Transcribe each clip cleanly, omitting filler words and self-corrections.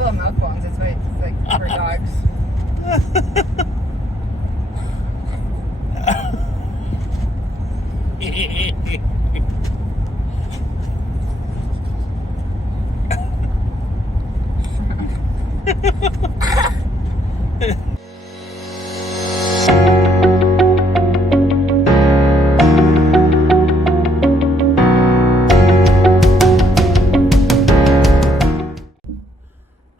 Buffalo milk ones. That's why it's like for dogs.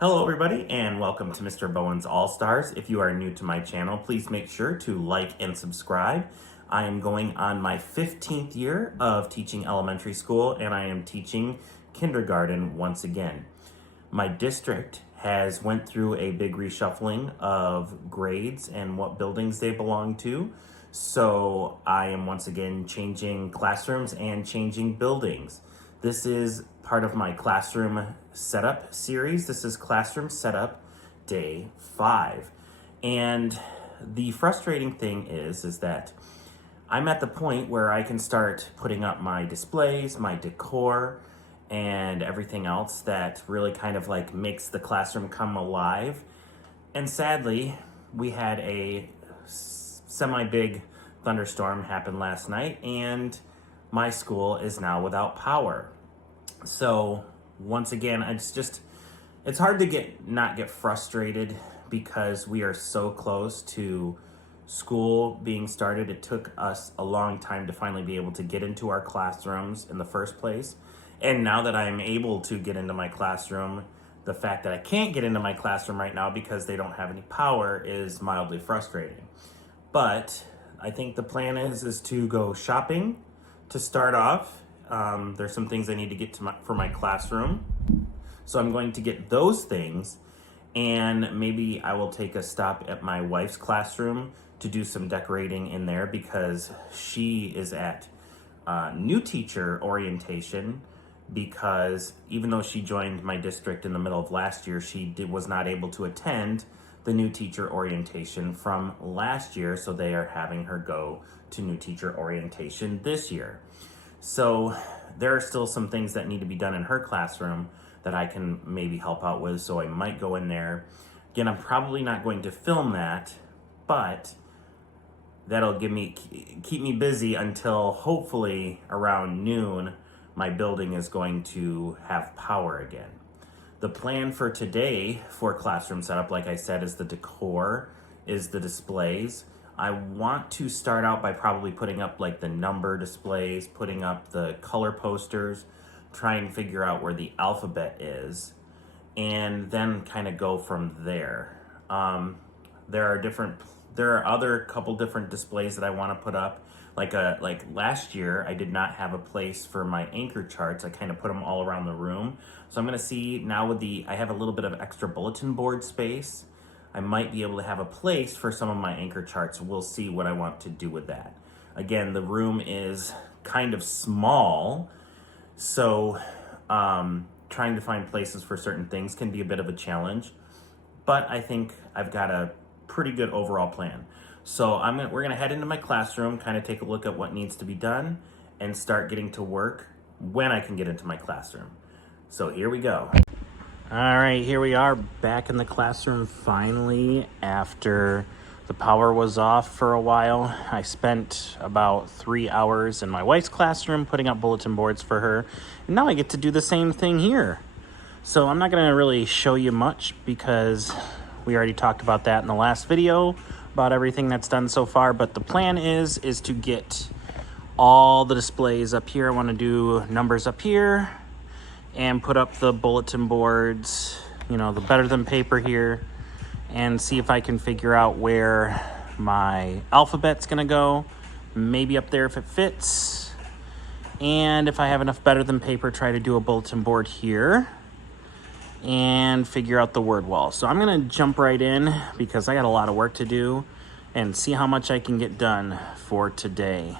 Hello everybody and welcome to Mr. Bowen's All-Stars. If you are new to my channel, please make sure to like and subscribe. I am going on my 15th year of teaching elementary school and I am teaching kindergarten once again. My district has went through a big reshuffling of grades and what buildings they belong to. So I am once again changing classrooms and changing buildings. This is part of my classroom setup series. This is classroom setup day 5. And the frustrating thing is that I'm at the point where I can start putting up my displays, my decor, and everything else that really kind of like makes the classroom come alive. And sadly, we had a semi-big thunderstorm happen last night and my school is now without power. So once again, it's hard to not get frustrated because we are so close to school being started. It took us a long time to finally be able to get into our classrooms in the first place. And now that I'm able to get into my classroom, the fact that I can't get into my classroom right now because they don't have any power is mildly frustrating. But I think the plan is to go shopping to start off. There's some things I need to get for my classroom. So I'm going to get those things, and maybe I will take a stop at my wife's classroom to do some decorating in there because she is at new teacher orientation, because even though she joined my district in the middle of last year, she was not able to attend the new teacher orientation from last year, so they are having her go to new teacher orientation this year. So there are still some things that need to be done in her classroom that I can maybe help out with, so I might go in there. Again, I'm probably not going to film that, but that'll keep me busy until hopefully around noon my building is going to have power again. The plan for today for classroom setup, like I said, is the decor, is the displays. I want to start out by probably putting up like the number displays, putting up the color posters, try and figure out where the alphabet is, and then kind of go from there. There are other couple different displays that I want to put up. Like last year, I did not have a place for my anchor charts. I kind of put them all around the room. So I'm gonna see now I have a little bit of extra bulletin board space. I might be able to have a place for some of my anchor charts. We'll see what I want to do with that. Again, the room is kind of small, so trying to find places for certain things can be a bit of a challenge, but I think I've got a pretty good overall plan. So we're gonna head into my classroom, kind of take a look at what needs to be done, and start getting to work when I can get into my classroom. So here we go. All right, here we are back in the classroom finally after the power was off for a while. I spent about 3 hours in my wife's classroom putting up bulletin boards for her, and now I get to do the same thing here. So I'm not gonna really show you much because we already talked about that in the last video, about everything that's done so far, but the plan is to get all the displays up here. I want to do numbers up here and put up the bulletin boards, you know, the better than paper here, and see if I can figure out where my alphabet's gonna go, maybe up there if it fits, and if I have enough better than paper, try to do a bulletin board here and figure out the word wall. So I'm gonna jump right in because I got a lot of work to do and see how much I can get done for today.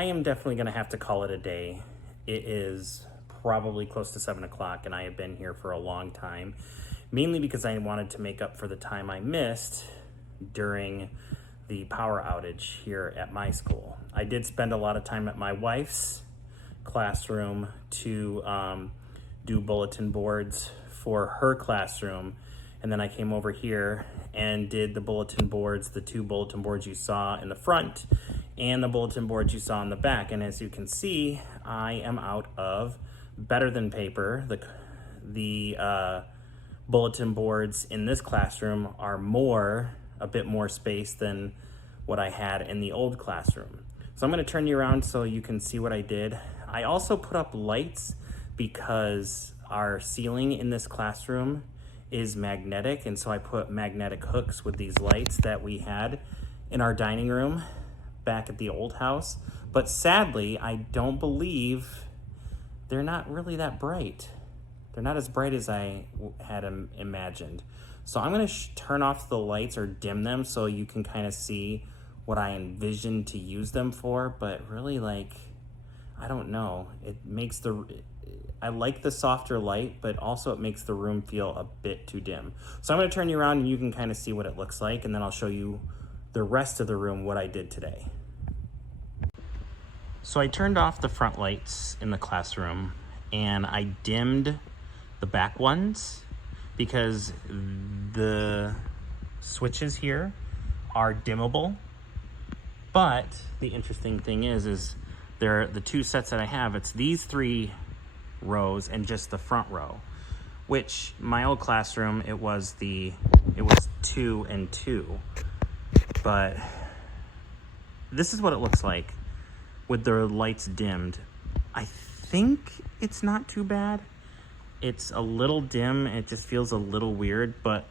I am definitely going to have to call it a day. It is probably close to 7 o'clock, and I have been here for a long time, mainly because I wanted to make up for the time I missed during the power outage here at my school. I did spend a lot of time at my wife's classroom to do bulletin boards for her classroom, and then I came over here and did the bulletin boards, the 2 bulletin boards you saw in the front and the bulletin boards you saw in the back. And as you can see, I am out of better than paper. The bulletin boards in this classroom are a bit more space than what I had in the old classroom. So I'm going to turn you around so you can see what I did. I also put up lights because our ceiling in this classroom is magnetic, and so I put magnetic hooks with these lights that we had in our dining room back at the old house. But sadly, I don't believe they're not really that bright. They're not as bright as I had imagined. So I'm going to turn off the lights or dim them so you can kind of see what I envisioned to use them for. But really, like, I don't know. I like the softer light, but also it makes the room feel a bit too dim. So I'm going to turn you around and you can kind of see what it looks like, and then I'll show you the rest of the room, what I did today. So I turned off the front lights in the classroom and I dimmed the back ones because the switches here are dimmable. But the interesting thing is they're the 2 sets that I have. It's these 3 rows and just the front row, which my old classroom, it was 2 and 2. But this is what it looks like with the lights dimmed. I think it's not too bad. It's a little dim. It just feels a little weird, but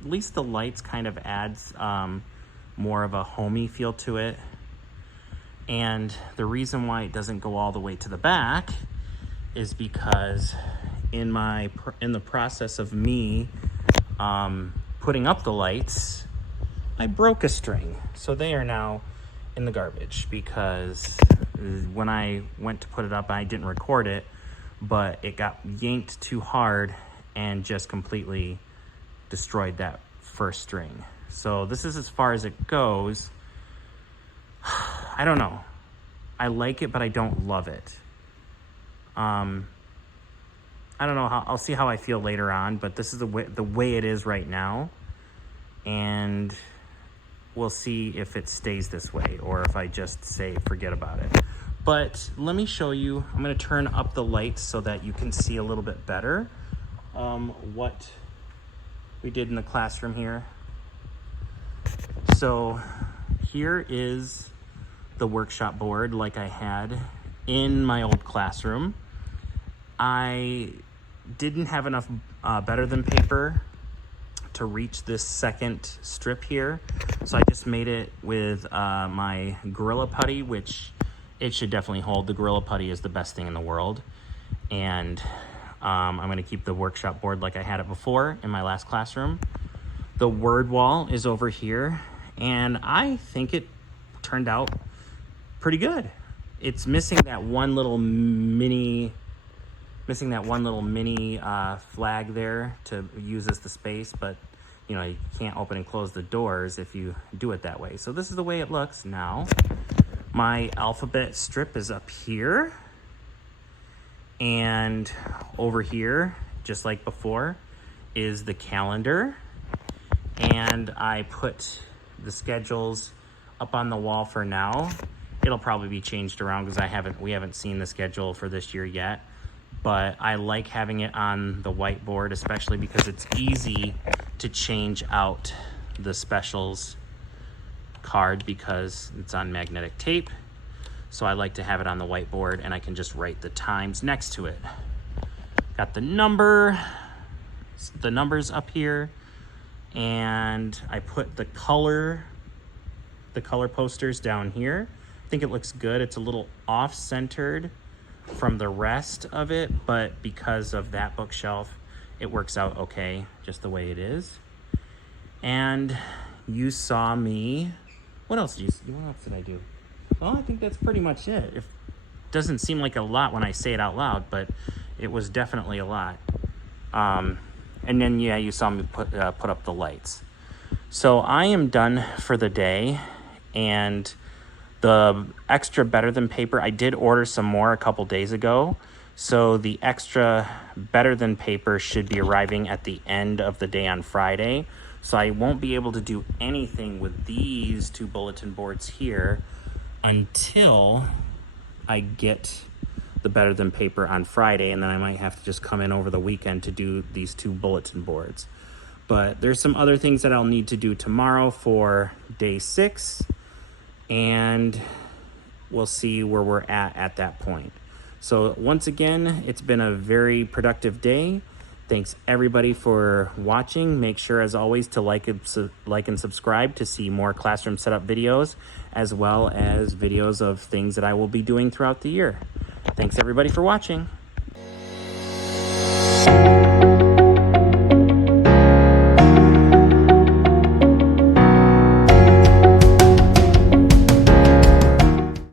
at least the lights kind of adds more of a homey feel to it. And the reason why it doesn't go all the way to the back is because in the process of me putting up the lights, I broke a string. So they are now in the garbage because when I went to put it up, I didn't record it, but it got yanked too hard and just completely destroyed that first string. So this is as far as it goes. I don't know. I like it, but I don't love it. I don't know I'll see how I feel later on, but this is the way it is right now. And we'll see if it stays this way or if I just say forget about it. But let me show you. I'm going to turn up the lights so that you can see a little bit better what we did in the classroom here. So here is the workshop board like I had in my old classroom. I didn't have enough better than paper to reach this second strip here, so I just made it with my Gorilla Putty, which it should definitely hold. The Gorilla Putty is the best thing in the world. And I'm going to keep the workshop board like I had it before in my last classroom. The word wall is over here, and I think it turned out pretty good. It's missing that one little mini flag there to use as the space, but you know, you can't open and close the doors if you do it that way. So this is the way it looks now. My alphabet strip is up here, and over here, just like before, is the calendar. And I put the schedules up on the wall for now. It'll probably be changed around because we haven't seen the schedule for this year yet. But I like having it on the whiteboard, especially because it's easy to change out the specials card because it's on magnetic tape. So I like to have it on the whiteboard and I can just write the times next to it. Got the numbers up here, and I put the color posters down here. I think it looks good. It's a little off-centered from the rest of it, but because of that bookshelf, it works out okay, just the way it is. And you saw me. What else did I do? Well, I think that's pretty much it. It doesn't seem like a lot when I say it out loud, but it was definitely a lot. And then, yeah, you saw me put up the lights. So I am done for the day, and the extra Better Than paper, I did order some more a couple days ago. So the extra Better Than paper should be arriving at the end of the day on Friday. So I won't be able to do anything with these 2 bulletin boards here until I get the Better Than paper on Friday, and then I might have to just come in over the weekend to do these 2 bulletin boards. But there's some other things that I'll need to do tomorrow for day 6, and we'll see where we're at that point. So once again, it's been a very productive day. Thanks everybody for watching. Make sure, as always, to like and subscribe to see more classroom setup videos, as well as videos of things that I will be doing throughout the year. Thanks everybody for watching.